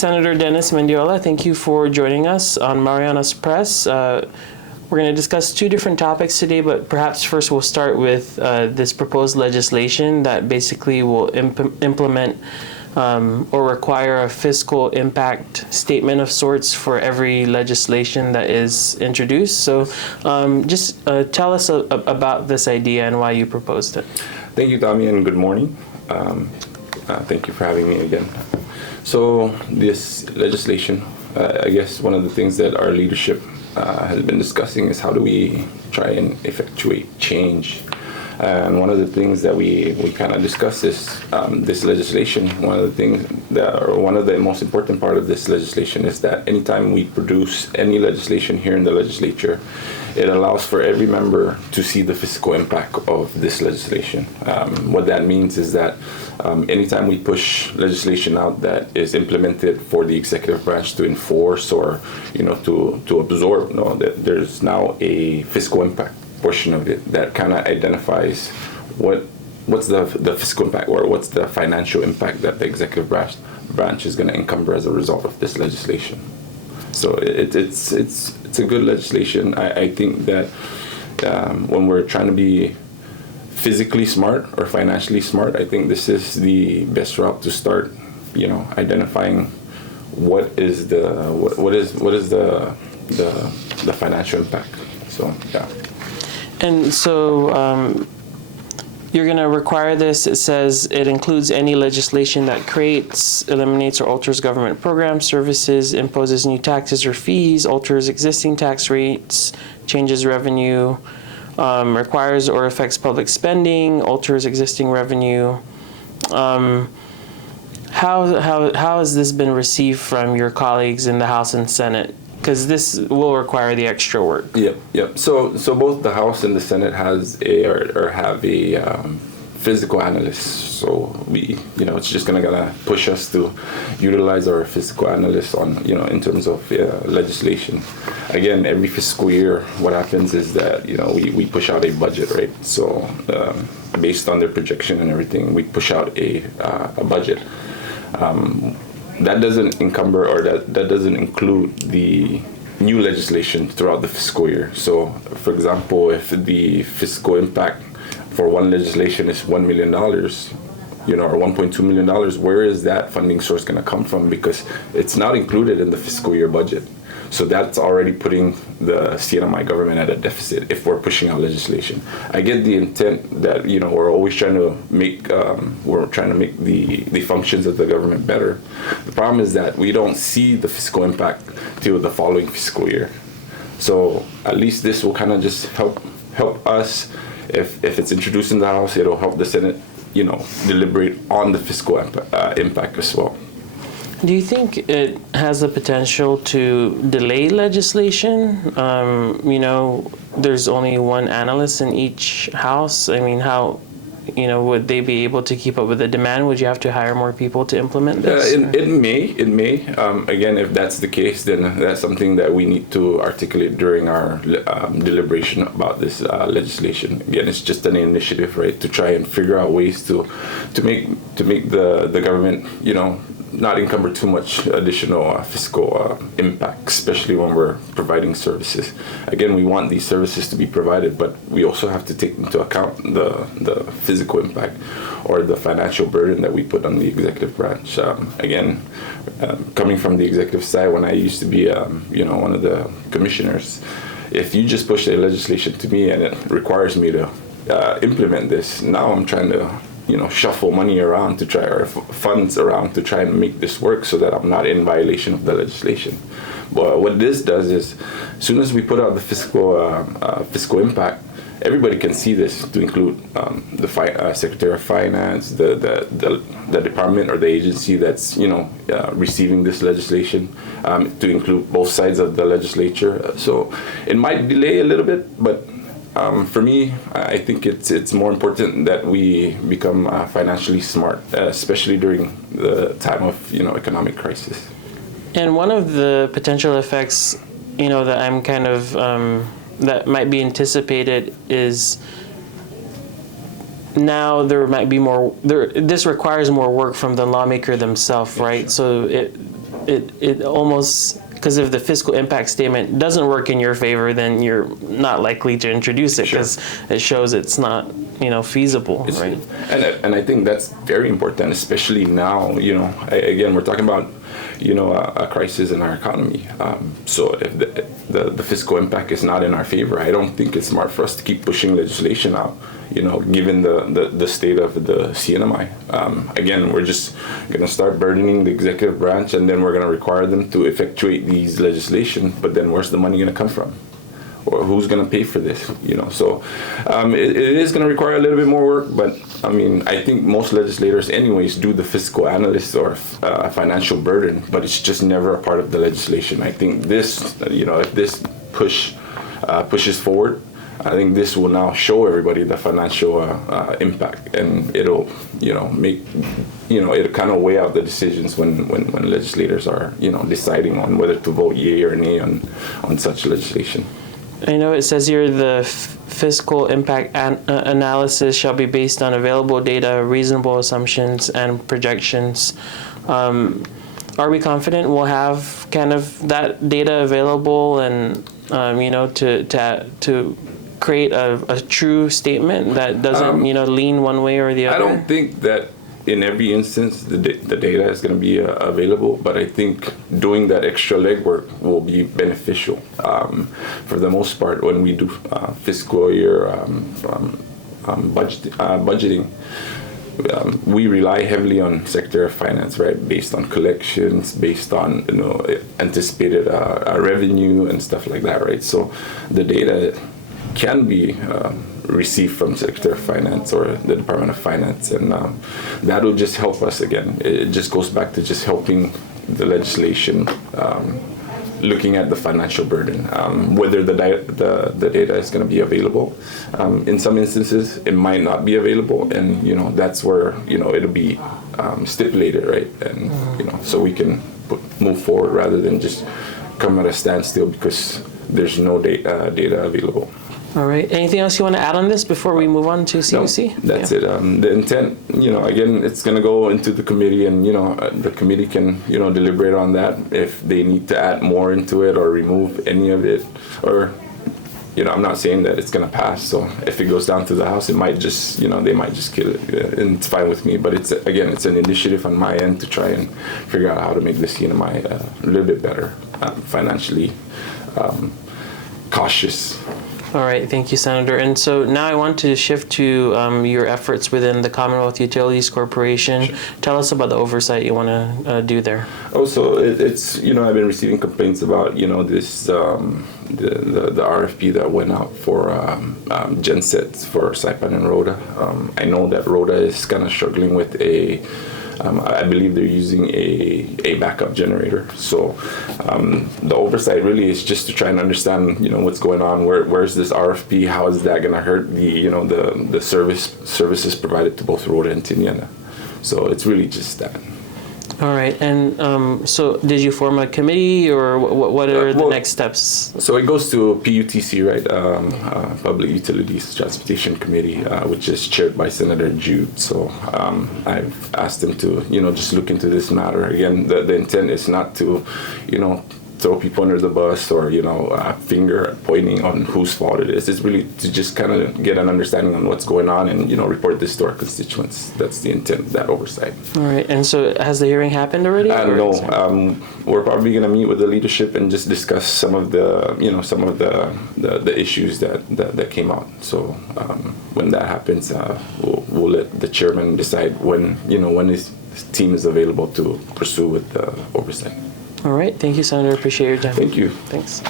Senator Dennis Mendiola, thank you for joining us on Mariana's Press. We're going to discuss two different topics today, but perhaps first we'll start with this proposed legislation that basically will implement or require a fiscal impact statement of sorts for every legislation that is introduced. So just tell us about this idea and why you proposed it. Thank you, Tommy, and good morning. Thank you for having me again. So this legislation, I guess one of the things that our leadership has been discussing is how do we try and effectuate change. And one of the things that we kind of discussed is this legislation. One of the things or one of the most important part of this legislation is that anytime we produce any legislation here in the legislature, it allows for every member to see the fiscal impact of this legislation. What that means is that anytime we push legislation out that is implemented for the executive branch to enforce or to absorb, that there's now a fiscal impact portion of it that kind of identifies what's the fiscal impact or what's the financial impact that the executive branch is going to encumber as a result of this legislation. So it's a good legislation. I think that when we're trying to be physically smart or financially smart, I think this is the best route to start. Identifying what is the financial impact. So yeah. And so you're going to require this. It says it includes any legislation that creates, eliminates, or alters government programs, services, imposes new taxes or fees, alters existing tax rates, changes revenue, requires or affects public spending, alters existing revenue. How has this been received from your colleagues in the House and Senate? Because this will require the extra work. Yep. So both the House and the Senate have a fiscal analyst. So it's just gonna push us to utilize our fiscal analysts on in terms of legislation. Again, every fiscal year, what happens is that we push out a budget, right? So based on their projection and everything, we push out a budget. That doesn't encumber or that doesn't include the new legislation throughout the fiscal year. So, for example, if the fiscal impact for one legislation is $1 million, or $1.2 million, where is that funding source going to come from? Because it's not included in the fiscal year budget. So that's already putting the CNMI government at a deficit if we're pushing out legislation. I get the intent that we're always trying to make the functions of the government better. The problem is that we don't see the fiscal impact till the following fiscal year. So at least this will kind of just help us. If it's introduced in the House, it'll help the Senate deliberate on the fiscal impact as well. Do you think it has the potential to delay legislation? There's only one analyst in each house. I mean, how, would they be able to keep up with the demand? Would you have to hire more people to implement this? It may. Again, if that's the case, then that's something that we need to articulate during our deliberation about this legislation. Again, it's just an initiative, right, to try and figure out ways to make the government, not encumber too much additional fiscal impact, especially when we're providing services. Again, we want these services to be provided, but we also have to take into account the physical impact or the financial burden that we put on the executive branch. Again, coming from the executive side, when I used to be, one of the commissioners, if you just push the legislation to me and it requires me to implement this, now I'm trying to shuffle money around to try, or funds around to try and make this work so that I'm not in violation of the legislation. But what this does is, as soon as we put out the fiscal impact, everybody can see this, to include the Secretary of Finance, the department or the agency that's receiving this legislation, to include both sides of the legislature. So it might delay a little bit, but for me, I think it's more important that we become financially smart, especially during the time of economic crisis. And one of the potential effects, that I'm kind of that might be anticipated is now there might be more. This requires more work from the lawmaker themselves, right? So it almost, because if the fiscal impact statement doesn't work in your favor, then you're not likely to introduce it because it shows it's not, feasible, right? And I think that's very important, especially now. Again, we're talking about a crisis in our economy. So if the fiscal impact is not in our favor, I don't think it's smart for us to keep pushing legislation out. Given the state of the CNMI. Again, we're just going to start burdening the executive branch, and then we're going to require them to effectuate these legislation. But then where's the money going to come from? Or who's going to pay for this? So it is going to require a little bit more work. But I think most legislators, anyways, do the fiscal analysis or financial burden, but it's just never a part of the legislation. I think this, if this pushes forward, I think this will now show everybody the financial impact, and it'll, make, it'll kind of weigh out the decisions when legislators are, deciding on whether to vote yea or nay on such legislation. I know it says here the fiscal impact analysis shall be based on available data, reasonable assumptions, and projections. Are we confident we'll have kind of that data available and, to create a true statement that doesn't, lean one way or the other? I don't think that in every instance the data is going to be available, but I think doing that extra legwork will be beneficial. For the most part, when we do fiscal year budgeting, we rely heavily on Secretary of Finance, right? Based on collections, based on anticipated revenue and stuff like that, right? So the data can be received from Secretary of Finance or the Department of Finance, and that will just help us again. It just goes back to just helping the legislation, looking at the financial burden, whether the data is going to be available. In some instances, it might not be available, and that's where it'll be stipulated, right? And so we can move forward rather than just come at a standstill because there's no data available. All right. Anything else you want to add on this before we move on to CUC? No, that's it. The intent, again, it's going to go into the committee, and the committee can deliberate on that if they need to add more into it or remove any of it, or I'm not saying that it's going to pass. So if it goes down to the House, it might just they might just kill it, and it's fine with me. But it's an initiative on my end to try and figure out how to make the CNMI a little bit better, financially cautious. All right, thank you, Senator. And so now I want to shift to your efforts within the Commonwealth Utilities Corporation. Sure. Tell us about the oversight you want to do there. Oh, so it's I've been receiving complaints about this the RFP that went out for gensets for Saipan and Rhoda. I know that Rhoda is kind of struggling with I believe they're using a backup generator. So the oversight really is just to try and understand, what's going on. Where's this RFP? How is that going to hurt the services provided to both Rhoda and Tiniana? So it's really just that. All right, and so did you form a committee, or what are the next steps? So it goes to PUTC, right? Public Utilities Transportation Committee, which is chaired by Senator Jude. So I've asked him to, just look into this matter. Again, the intent is not to, throw people under the bus or finger pointing on whose fault it is. It's really to just kind of get an understanding on what's going on and report this to our constituents. That's the intent of that oversight. All right. And so has the hearing happened already? No. We're probably going to meet with the leadership and just discuss some of the the issues that came out. So when that happens, we'll let the chairman decide when his team is available to pursue with the oversight. All right. Thank you, Senator. Appreciate your time. Thank you. Thanks.